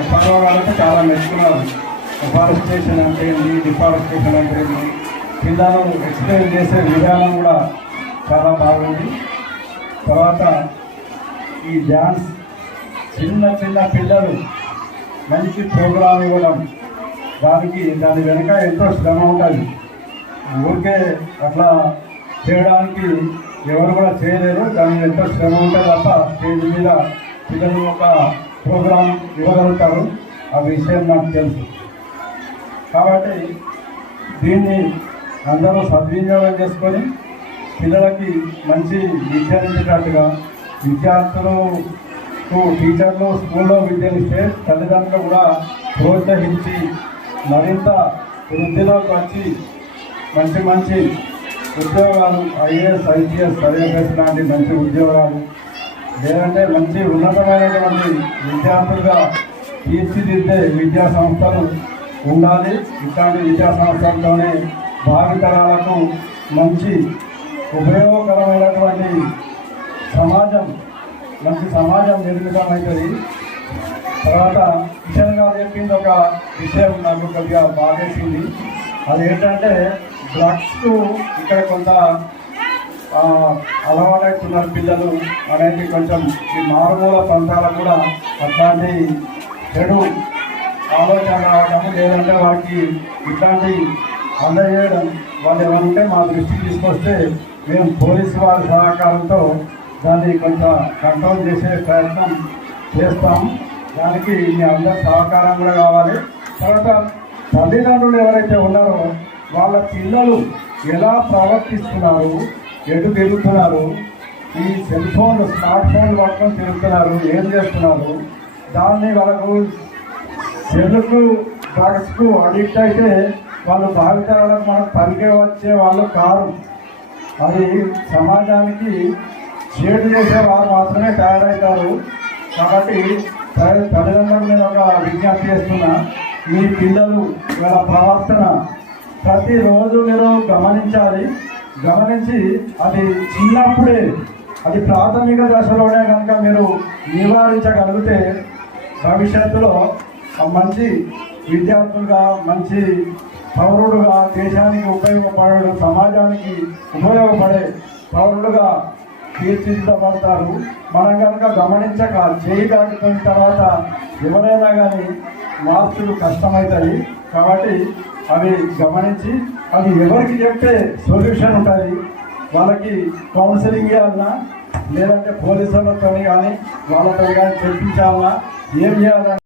FRO వాళ్ళకి చాలా మెచ్చుకున్నారు. డిఫారెస్టేషన్ అంటే ఏంటి, డిఫారెస్టేషన్ అంటే ఏంటి, పిల్లలు ఎక్స్ప్లెయిన్ చేసే విధానం కూడా చాలా బాగుంది. తర్వాత ఈ డ్యాన్స్ చిన్న చిన్న పిల్లలు మంచి ప్రోగ్రాం ఇవ్వడం, దాని వెనుక ఎంతో శ్రమ ఉంటుంది. ఊరికే అట్లా చేయడానికి ఎవరు కూడా చేయలేరు. దానికి ఎంతో శ్రమ ఉంటుంది తప్ప స్టేజ్ మీద పిల్లలు ఒక ప్రోగ్రాం ఇవ్వగలుగుతారు. ఆ విషయం నాకు తెలుసు. కాబట్టి దీన్ని అందరూ సద్వినియోగం చేసుకొని పిల్లలకి మంచి విద్యనిచ్చేటట్టుగా, విద్యార్థులకు టీచర్లు స్కూల్లో విద్యనిస్తే తల్లిదండ్రులు కూడా ప్రోత్సహించి మరింత వృద్ధిలోకి వచ్చి మంచి మంచి ఉద్యోగాలు, ఐఏఎస్, ఐపీఎస్, ఐఎఫ్ఎస్ లాంటి మంచి ఉద్యోగాలు, లేదంటే మంచి ఉన్నతమైనటువంటి విద్యార్థులుగా తీర్చిదిద్దే విద్యా సంస్థలు ఉండాలి. ఇట్లాంటి విద్యా సంస్థలతోనే భావితరాలకు మంచి ఉపయోగకరమైనటువంటి మంచి సమాజం నిర్మితమవుతుంది. తర్వాత కిషన్ గారు చెప్పింది ఒక విషయం నాకు కొద్దిగా బాధేసింది. అదేంటంటే డ్రగ్స్కు ఇక్కడ కొంత అలవాటవుతున్నారు పిల్లలు అనేది. కొంచెం ఈ మారుమూల ప్రాంతాలకు కూడా అట్లాంటి చెడు ఆలోచన రావడం, లేదంటే వారికి ఇట్లాంటి అందజేయడం, వాళ్ళు ఏమంటే మా దృష్టికి తీసుకొస్తే మేము పోలీసు వారి సహకారంతో దాన్ని కొంత కంట్రోల్ చేసే ప్రయత్నం చేస్తాం. దానికి మీ అందరి సహకారం కూడా కావాలి. తర్వాత తల్లిదండ్రులు ఎవరైతే ఉన్నారో వాళ్ళ పిల్లలు ఎలా ప్రవర్తిస్తున్నారు, ఎటు తిరుగుతున్నారు, ఈ సెల్ ఫోన్లు, స్మార్ట్ ఫోన్లు పట్టుకొని తిరుగుతున్నారు, ఏం చేస్తున్నారు, దాన్ని వాళ్ళకు సెల్కు, డ్రగ్స్కు అడిక్ట్ అయితే వాళ్ళు భావితరాలకు మనకు పలికే వచ్చే వాళ్ళు కారు. అది సమాజానికి చేటు చేసేవారు మాత్రమే తయారవుతారు. కాబట్టి తల్లిదండ్రులు నేను ఒక విజ్ఞప్తి చేస్తున్నా, మీ పిల్లలు వీళ్ళ ప్రవర్తన ప్రతిరోజు మీరు గమనించి అది చిన్నప్పుడే, అది ప్రాథమిక దశలోనే కనుక మీరు నివారించగలిగితే భవిష్యత్తులో మంచి విద్యార్థులుగా, మంచి పౌరుడుగా, దేశానికి ఉపయోగపడే, సమాజానికి ఉపయోగపడే పౌరుడుగా తీర్చిదిద్దబడతారు. మనం కనుక గమనించక చేయగలిగిన తర్వాత ఎవరైనా కానీ మార్పులు కష్టమవుతాయి. కాబట్టి అవి గమనించి అది ఎవరికి చెప్తే సొల్యూషన్ ఉంటుంది, వాళ్ళకి కౌన్సిలింగ్ చేయాలన్నా, లేదంటే పోలీసులతో కానీ వాళ్ళతో కానీ చెప్పించాలన్నా, ఏం చేయాలన్నా